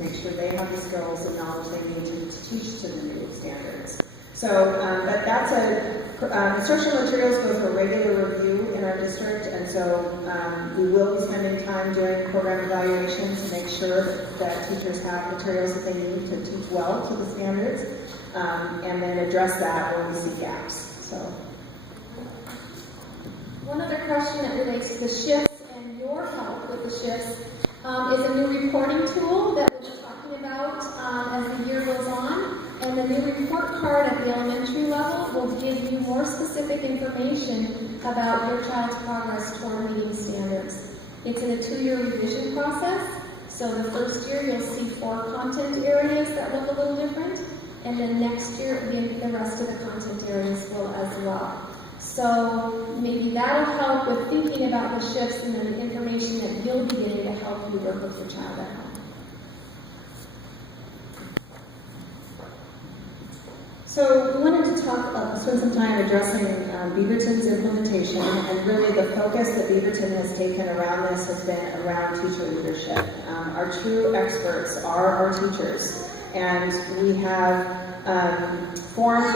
make sure they have the skills and knowledge they need to teach to the new standards. So, but that's instructional materials go through a regular review in our district, and so we will be spending time doing program evaluations to make sure that teachers have materials that they need to teach well to the standards, and then address that when we see gaps. So, one other question that relates to the shifts and your help with the shifts is a new reporting tool that we'll be talking about as the year goes on. And the new report card at the elementary level will give you more specific information about your child's progress toward meeting standards. It's in a 2-year revision process, so the first year you'll see 4 content areas that look a little different, and then next year the rest of the content areas will as well. So maybe that'll help with thinking about the shifts and then the information that you'll be getting to help you work with your child at home. So we wanted to spend some time addressing Beaverton's implementation, and really the focus that Beaverton has taken around this has been around teacher leadership. Our true experts are our teachers, and we have formed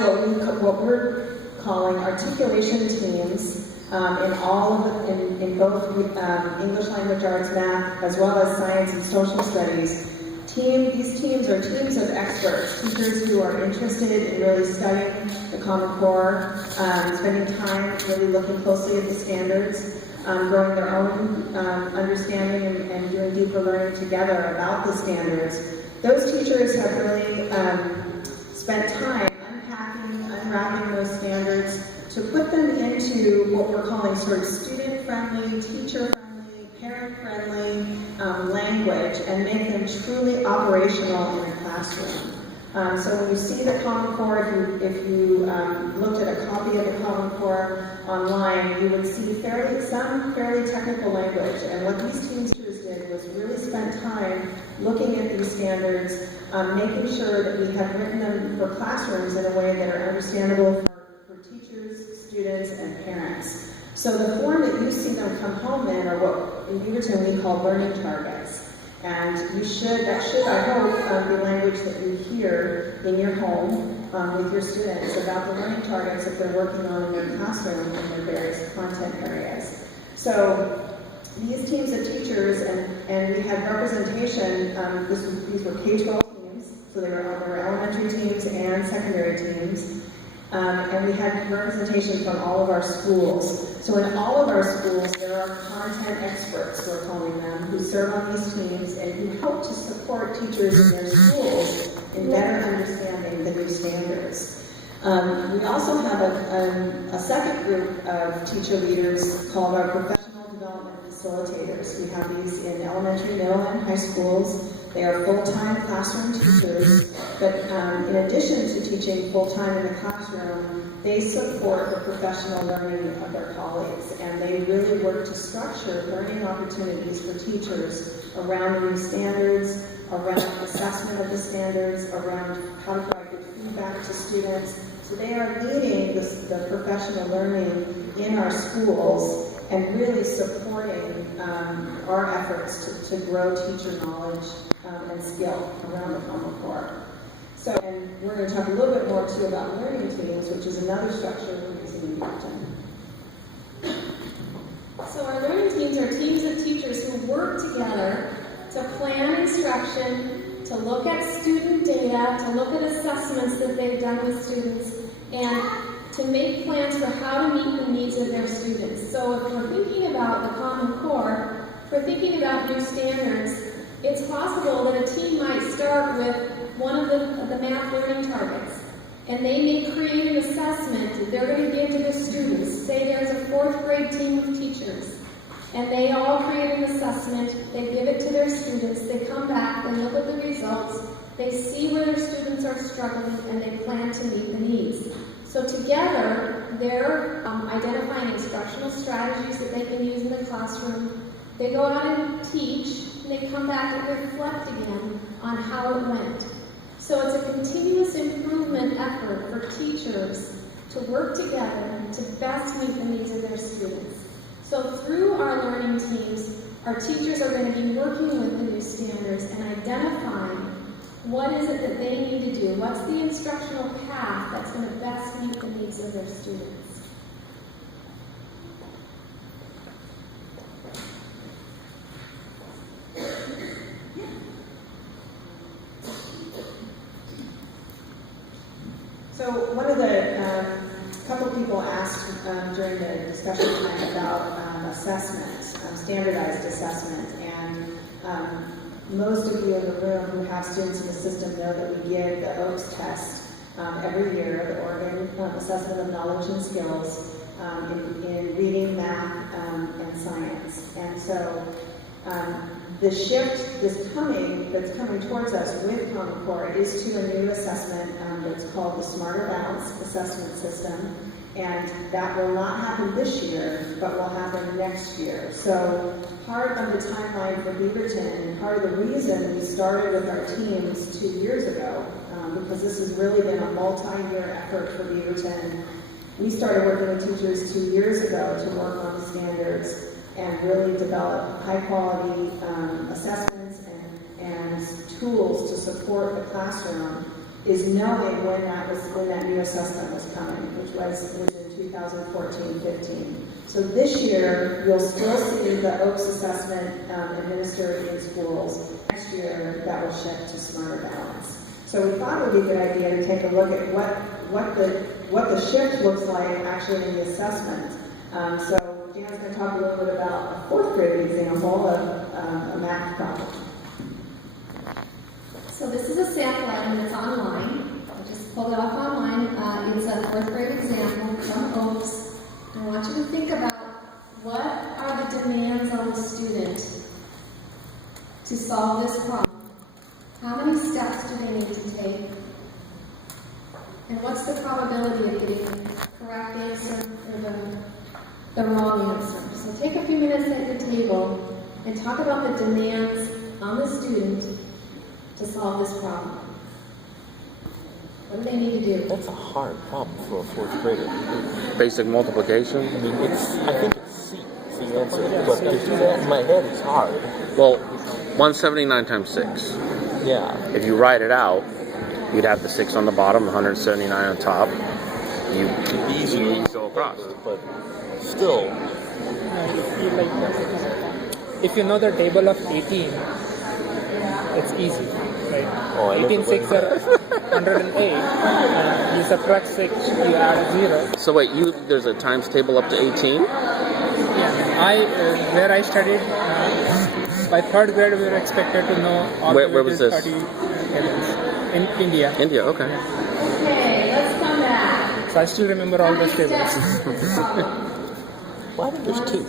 what we're calling articulation teams in both English language arts, math, as well as science and social studies. These teams are teams of experts, teachers who are interested in really studying the Common Core, spending time really looking closely at the standards, growing their own understanding and doing deeper learning together about the standards. Those teachers have really spent time unwrapping those standards to put them into what we're calling sort of student-friendly, teacher-friendly, parent-friendly language, and make them truly operational in the classroom. So when you see the Common Core, if you looked at a copy of the Common Core online, you would see some fairly technical language. And what these teachers did was really spend time looking at these standards, making sure that we have written them for classrooms in a way that are understandable for teachers, students, and parents. So the form that you see them come home in are what in Beaverton we call learning targets. And that should, I hope, be language that you hear in your home with your students about the learning targets that they're working on in their classroom in their various content areas. So these teams of teachers, and we had representation, these were K-12 teams, so there were elementary teams and secondary teams. And we had representation from all of our schools. So in all of our schools, there are content experts, we're calling them, who serve on these teams and who help to support teachers in their schools in better understanding the new standards. We also have a second group of teacher leaders called our professional development facilitators. We have these in elementary, middle, and high schools. They are full-time classroom teachers, but in addition to teaching full-time in the classroom, they support the professional learning of their colleagues, and they really work to structure learning opportunities for teachers around the new standards, around assessment of the standards, around how to provide good feedback to students. So they are leading the professional learning in our schools and really supporting our efforts to grow teacher knowledge and skill around the Common Core. So, and we're going to talk a little bit more too about learning teams, which is another structure we're using in Beaverton. So our learning teams are teams of teachers who work together to plan instruction, to look at student data, to look at assessments that they've done with students, and to make plans for how to meet the needs of their students. So if we're thinking about the Common Core, if we're thinking about new standards, it's possible that a team might start with one of the math learning targets, and they may create an assessment that they're going to give to the students. Say there's a 4th grade team of teachers, and they all create an assessment, they give it to their students, they come back, they look at the results, they see where their students are struggling, and they plan to meet the needs. So together, they're identifying instructional strategies that they can use in the classroom. They go out and teach, and they come back and reflect again on how it went. So it's a continuous improvement effort for teachers to work together to best meet the needs of their students. So through our learning teams, our teachers are going to be working with the new standards and identifying what is it that they need to do? What's the instructional path that's going to best meet the needs of their students? So one of the couple people asked during the discussion tonight about assessment, standardized assessment, and most of you in the room who have students in the system know that we give the OAKS test every year, the Oregon Assessment of Knowledge and Skills, in reading, math, and science. And so the shift that's coming towards us with Common Core is to a new assessment that's called the Smarter Balance Assessment System. And that will not happen this year, but will happen next year. So part of the timeline for Beaverton, and part of the reason we started with our teams 2 years ago, because this has really been a multi-year effort for Beaverton. We started working with teachers 2 years ago to work on the standards and really develop high-quality assessments and tools to support the classroom, is knowing when that new assessment was coming, which was in 2014-15. So this year, you'll still see the OAKS assessment administered in schools. Next year, that will shift to Smarter Balance. So we thought it would be a good idea to take a look at what the shift looks like actually in the assessment. So Jan's going to talk a little bit about a fourth grade example of a math problem. So this is a sample item that's online. I just pulled it off online. It's a fourth grade example from OAKS. I want you to think about what are the demands on the student to solve this problem. How many steps do they need to take? And what's the probability of getting the correct answer or the wrong answer? So take a few minutes at your table and talk about the demands on the student to solve this problem. What do they need to do? That's a hard problem for a fourth grader. Basic multiplication? I mean, I think it's C, it's the answer. But to do that in my head is hard. Well, 179 times 6. Yeah. If you write it out, you'd have the 6 on the bottom, 179 on top. You easily go across. But still, if you know the table of 18, it's easy, right? Oh, 18 6 are 108, and you subtract 6, you add 0. So wait, there's a times table up to 18? Yeah, where I studied, by third grade we were expected to know all Where the was this? 30 tables. In India. India, okay. Okay, let's come back. So I still remember all those tables. why did there's two?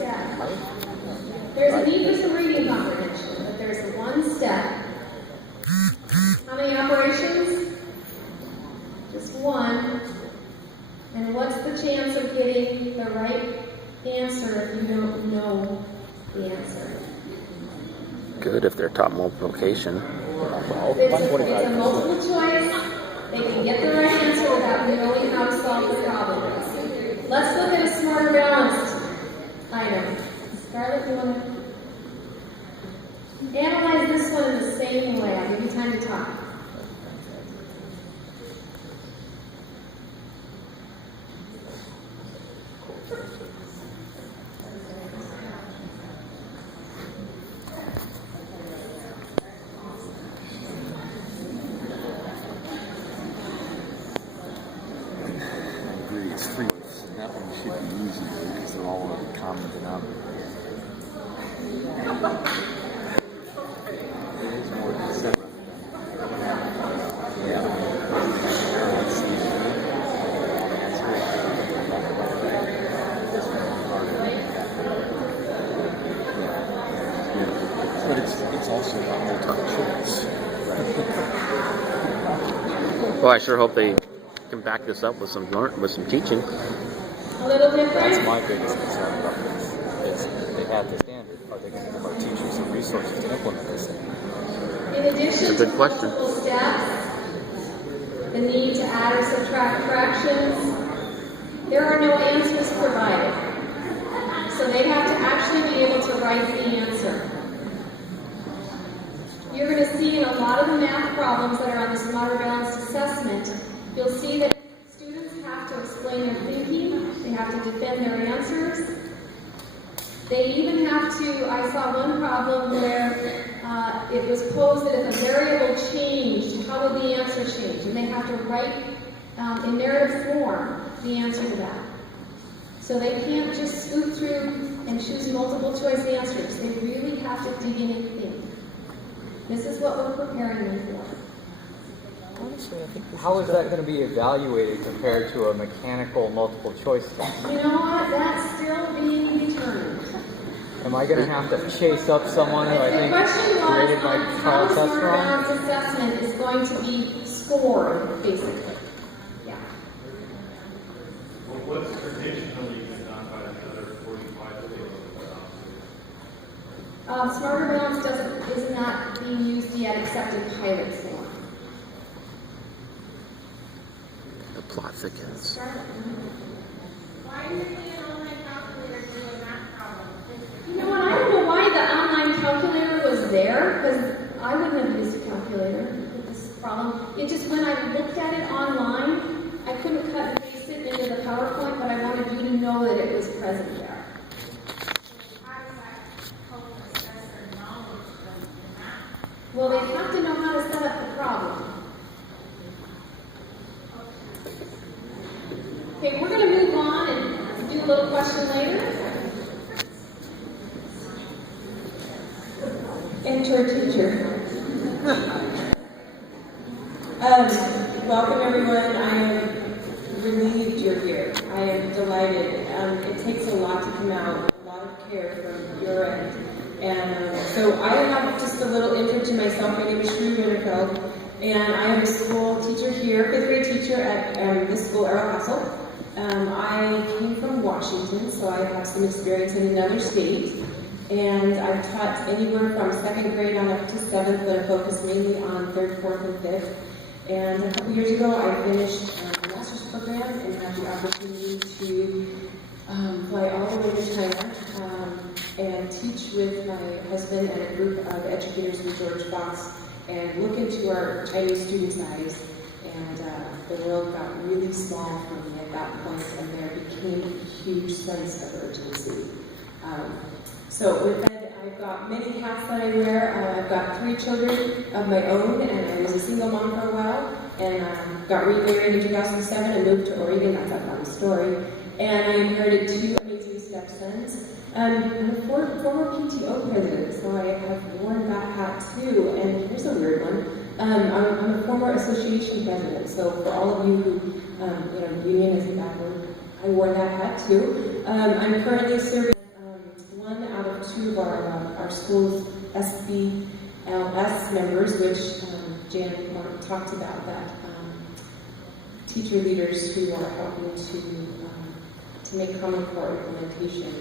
There's a need for some reading comprehension, but there's one step. How many operations? Just one. And what's the chance of getting the right answer if you don't know the answer? Good if they're taught multiplication. It's a multiple choice. They can get the right answer without knowing how to solve the problem. Let's look at a smarter balanced item. Scarlett, you want to analyze this one in the same way? I'll give you time to talk. It's three, and that one should be easy because they're all a common denominator. It is more than 7. Yeah. That's the answer. But it's also not multiple choice. Well, I sure hope they can back this up with some teaching. A little different? That's my biggest concern about this. Is they have the standard. Are they going to give our teachers the resources to implement this thing? In addition It's a good to question. multiple steps, the need to add or subtract fractions, there are no answers provided. So they have to actually be able to write the answer. you're going to see in a lot of the math problems that are on the Smarter Balanced Assessment, you'll see that students have to explain their thinking, they have to defend their answers. They even have to, I saw one problem where it was posed that if a variable changed, how would the answer change? And they have to write in narrative form the answer to that. So they can't just scoot through and choose multiple choice answers. They really have to dig in and think. This is what we're preparing them for. Honestly, I think How is that going to be evaluated compared to a mechanical multiple choice test? You know what? That's still being determined. Am I going to have to chase up someone who I The think question was graded my on how trial the test Smart wrong? Balanced Assessment is going to be scored, basically. Yeah. Well, what's traditionally been done by the other 45 states? Smarter Balance is not being used yet except in pilot form. The plot thickens. Why do you need an online calculator to do a math problem? You know what? I don't know why the online calculator was there, because I wouldn't have used a calculator with this problem. It just, when I looked at it online, I couldn't cut and paste it into the PowerPoint, but I wanted you to know that it was present there. How does that help assess their knowledge of math? Well, they have to know how to set up the problem. Okay, we're going to move on and do a little question later. Enter teacher. Welcome everyone. I am relieved you're here. I am delighted. It takes a lot to come out, a lot of care from your end. And so I have just a little intro to myself. My name is Shrew Winterfeld, and I am a school teacher here, 5th grade teacher at this school, Errol Hassel. I came from Washington, so I have some experience in another state. And I've taught anywhere from 2nd grade on up to 7th, but I focus mainly on 3rd, 4th, and 5th. And a couple years ago, I finished a master's program and had the opportunity to fly all the way to China and teach with my husband and a group of educators with George Fox and look into our Chinese students' eyes. And the world got really small for me at that point, and there became a huge sense of urgency. So with that, I've got many hats that I wear. I've got 3 children of my own, and I was a single mom for a while, and got remarried in 2007 and moved to Oregon. That's a fun story. And I inherited 2 amazing stepsons. I'm a former PTO president, so I have worn that hat too. And here's a weird one. I'm a former association president, so for all of you who, union is a bad word, I wore that hat too. I'm currently serving 1 out of 2 of our school's SBLS members, which Jan talked about, that teacher leaders who are helping to make Common Core implementation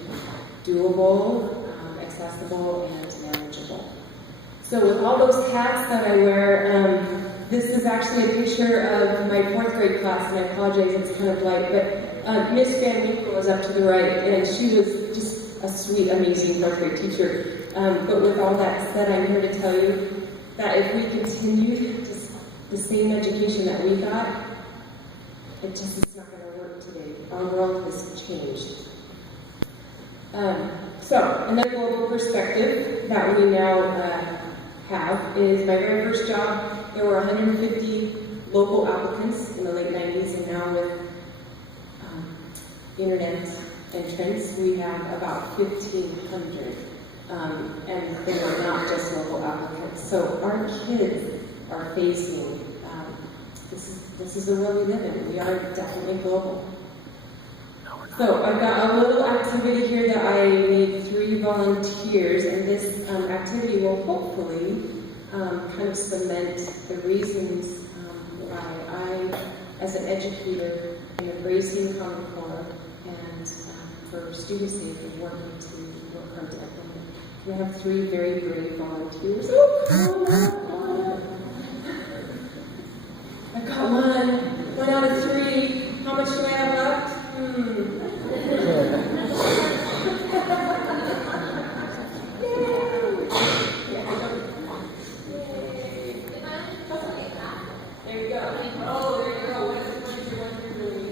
doable, accessible, and manageable. So with all those hats that I wear, this is actually a picture of my 4th grade class, and I apologize, it's kind of light, but Miss Van Winkle is up to the right, and she was just a sweet, amazing 4th grade teacher. But with all that said, I'm here to tell you that if we continue the same education that we got, it just is not going to work today. Our world has changed. So, another global perspective that we now have is my very first job. There were 150 local applicants in the late 90s, and now with internet entrance, we have about 1,500. And they are not just local applicants. So our kids are facing, this is the world we live in. We are definitely global. So I've got a little activity here that I need 3 volunteers, and this activity will hopefully kind of cement the reasons why I, as an educator, am embracing Common Core and for students' sake and working to work hard to implement. We have 3 very brave volunteers. I've got one out of 3. How much do I have left? There you go. Oh, there you go. What is you're doing?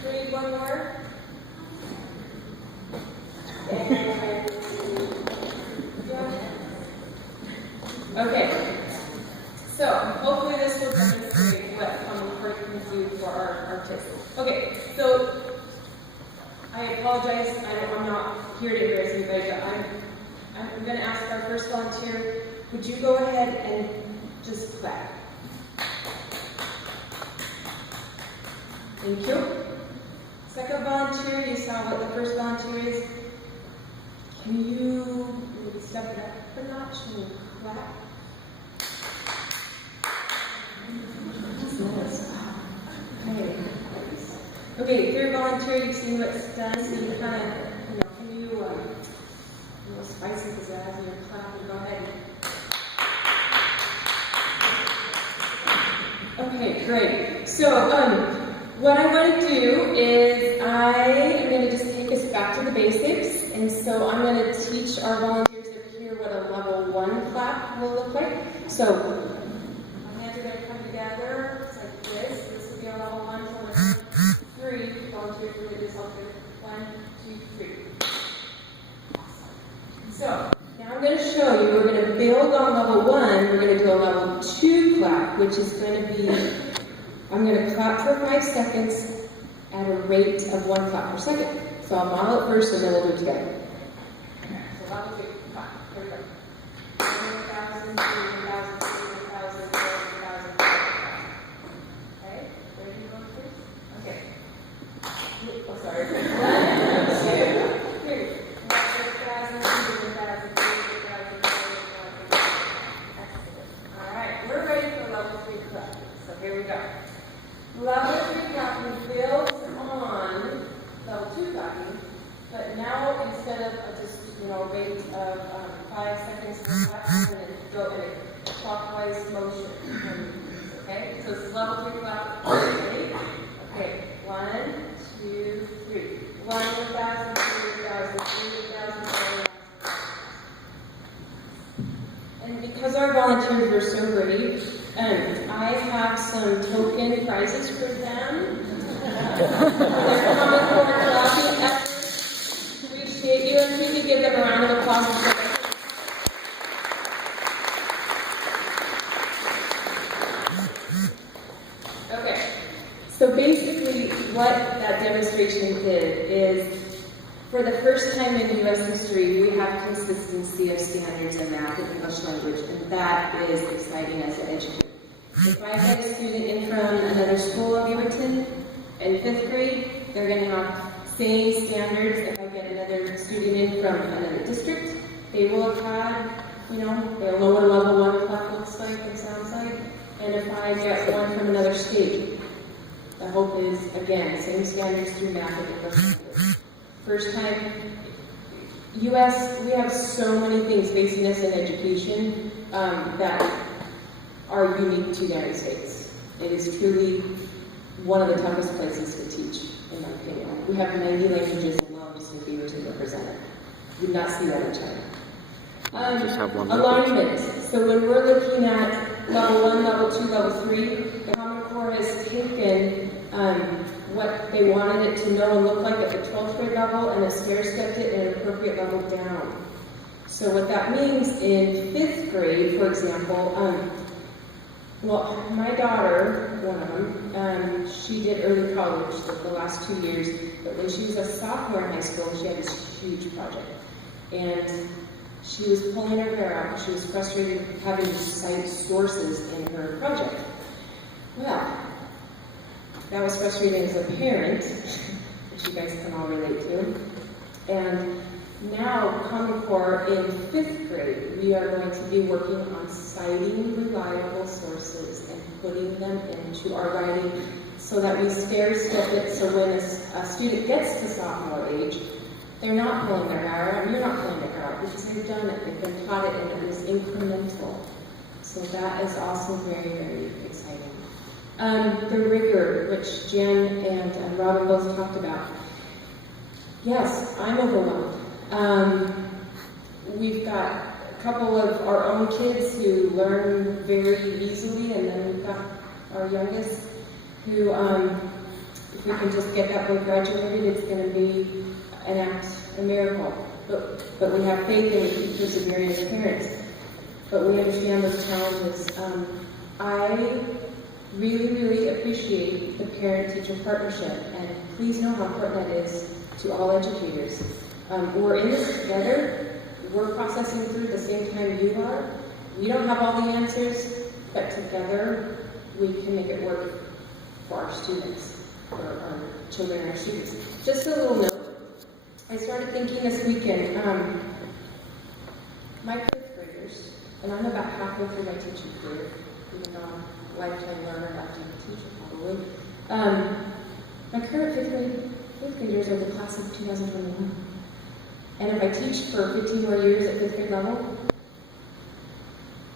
Three, one more. And okay. So hopefully this will demonstrate what Common Core can do for our kids. Okay, so I apologize. I'm not here to embarrass anybody, but I'm going to ask our first volunteer. Would you go ahead and just clap? Thank you. Second volunteer, you saw what the first volunteer is. Can you maybe step it up a notch and clap? Okay, third volunteer, you've seen what's done, so you kind of, can you, spice and pizzazz and your clap and go ahead. Okay, great. So, what I'm going to do is I am going to just take us back to the basics, and so I'm going to teach our volunteers over here what a level 1 clap will look like. So, my hands are going to come together, just like this. This will be a level 1, so I'm 3 volunteers will do this all together. 1, 2, 3. Awesome. So, now I'm going to show you, we're going to build on level 1, we're going to do a level 2 clap, which is going to be, I'm going to clap for 5 seconds at a rate of 1 clap per second. So I'll model it first and then we'll do it together. Okay, so level 2, clap. Here we go. 1,000, 2,000, 3,000, 4,000. Okay, ready to go first? Okay. Oh, sorry. 1, 2, 3. 1,000, 2,000, 3,000, 4,000. All right, we're ready for level 3 clap. So here we go. Level 3 clapping builds on level 2 clapping, but now instead of just a rate of 5 seconds per clap, we're going to go in a clockwise motion. Okay, so this is level 3 clap. Ready? Okay, 1, 2, 3. 1,000, 2,000, 3,000, 4,000. And because our volunteers were so brave, I have some token prizes for them. For their Common Core clapping efforts. Appreciate you, and we can give them a round of applause. Okay, so basically what that demonstration did is, for the first time in U.S. history, we have consistency of standards in math and English language, and that is exciting as an educator. If I get a student in from another school in Beaverton in 5th grade, they're going to have same standards. If I get another student in from another district, they will have had, they'll know what a level 1 clap looks like and sounds like. And if I get one from another state, the hope is, again, same standards through math and English language. First time, U.S., we have so many things facing us in education that are unique to the United States. It is truly one of the toughest places to teach, in my opinion. We have 90 languages alone just in Beaverton represented. You do not see that in China. Just have one alignment. So when we're looking at level 1, level 2, level 3, the Common Core has taken what they wanted it to know and look like at the 12th grade level and has stair-stepped it in an appropriate level down. So what that means in 5th grade, for example, my daughter, one of them, she did early college the last 2 years, but when she was a sophomore in high school, she had this huge project. And she was pulling her hair out because she was frustrated having to cite sources in her project. Well, that was frustrating as a parent, which you guys can all relate to. And now, Common Core in 5th grade, we are going to be working on citing reliable sources and putting them into our writing so that we stair-step it, so when a student gets to sophomore age, they're not pulling their hair out, and you're not pulling their hair out because they've done it, they've been taught it, and it was incremental. So that is also very, very exciting. The rigor, which Jen and Robin both talked about. Yes, I'm overwhelmed. We've got couple of our own kids who learn very easily, and then we've got our youngest who, if we can just get that book graduated, it's going to be a miracle. But we have faith and we keep persevering as parents. But we understand those challenges. I really, really appreciate the parent-teacher partnership, and please know how important that is to all educators. We're in this together. We're processing through the same time you are. We don't have all the answers, but together we can make it work for our students, for our children and our students. Just a little note. I started thinking this weekend, my fifth graders, and I'm about halfway through my teaching career, even though I'm a lifetime learner after teacher probably. My current fifth graders are the class of 2021. And if I teach for 15 more years at fifth grade level,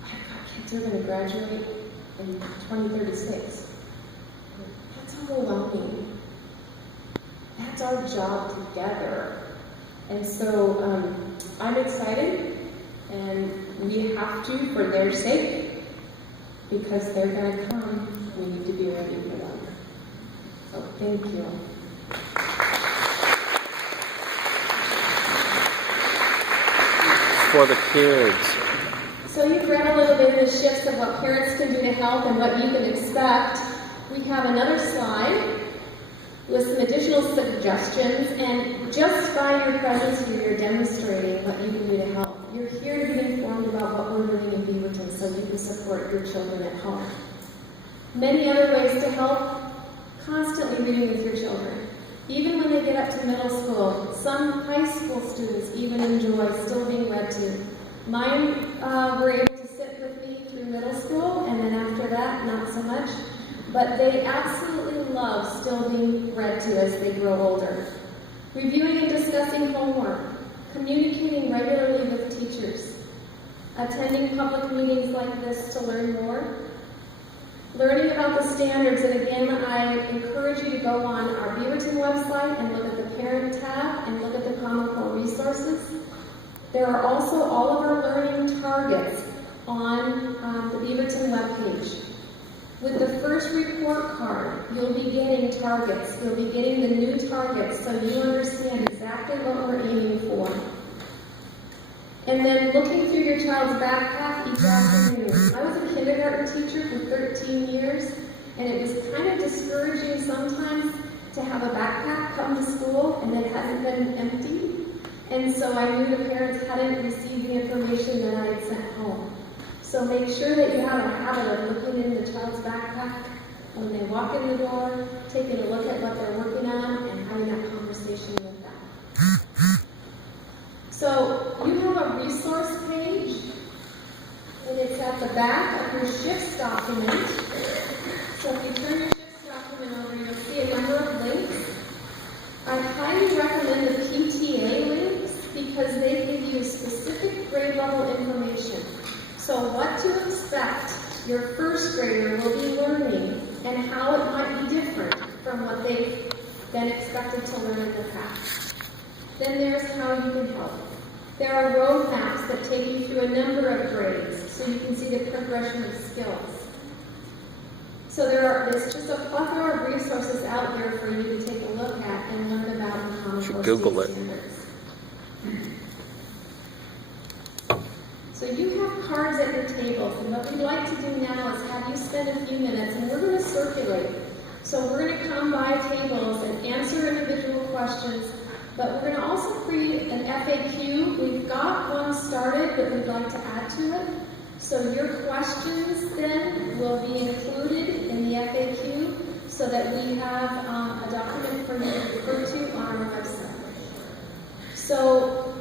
I've got kids who are going to graduate in 2036. That's overwhelming. That's our job together. And so I'm excited, and we have to for their sake, because they're going to come. We need to be ready for them. So thank you. For the kids. So you've read a little bit of the shifts of what parents can do to help and what you can expect. We have another slide with some additional suggestions, and just by your presence here, you're demonstrating what you can do to help. You're here to be informed about what we're doing in Beaverton so you can support your children at home. Many other ways to help: constantly reading with your children. Even when they get up to middle school, some high school students even enjoy still being read to. Mine were able to sit with me through middle school, and then after that, not so much. But they absolutely love still being read to as they grow older. Reviewing and discussing homework, communicating regularly with teachers, attending public meetings like this to learn more, learning about the standards. And again, I encourage you to go on our Beaverton website and look at the parent tab and look at the Common Core resources. There are also all of our learning targets on the Beaverton webpage. With the first report card, you'll be getting targets. You'll be getting the new targets so you understand exactly what we're aiming for. And then looking through your child's backpack each afternoon. I was a kindergarten teacher for 13 years, and it was kind of discouraging sometimes to have a backpack come to school and it hadn't been empty. And so I knew the parents hadn't received the information that I had sent home. So make sure that you have a habit of looking in the child's backpack when they walk in the door, taking a look at what they're working on, and having that conversation with them. So you have a resource page, and it's at the back of your shifts document. So if you turn your shifts document over, you'll see a number of links. I highly recommend the PTA links because they give you specific grade level information. So what to expect your first grader will be learning and how it might be different from what they've been expected to learn in the past. Then there's how you can help. There are roadmaps that take you through a number of grades so you can see the progression of skills. So there's just a plethora of resources out there for you to take a look at and learn about the Common Core Google it. standards. So you have cards at your tables, and what we'd like to do now is have you spend a few minutes, and we're going to circulate. So we're going to come by tables and answer individual questions, but we're going to also create an FAQ. We've got one started, but we'd like to add to it. So your questions then will be included in the FAQ so that we have a document for you to refer to on our website. So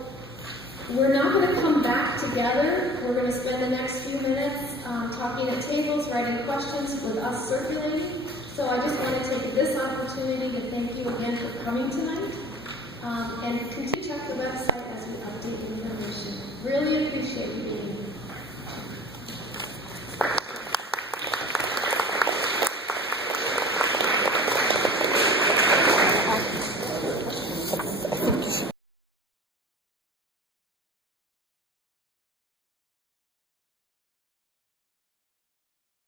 we're not going to come back together. We're going to spend the next few minutes talking at tables, writing questions with us circulating. So I just want to take this opportunity to thank you again for coming tonight. And continue to check the website as we update information. Really appreciate you being here.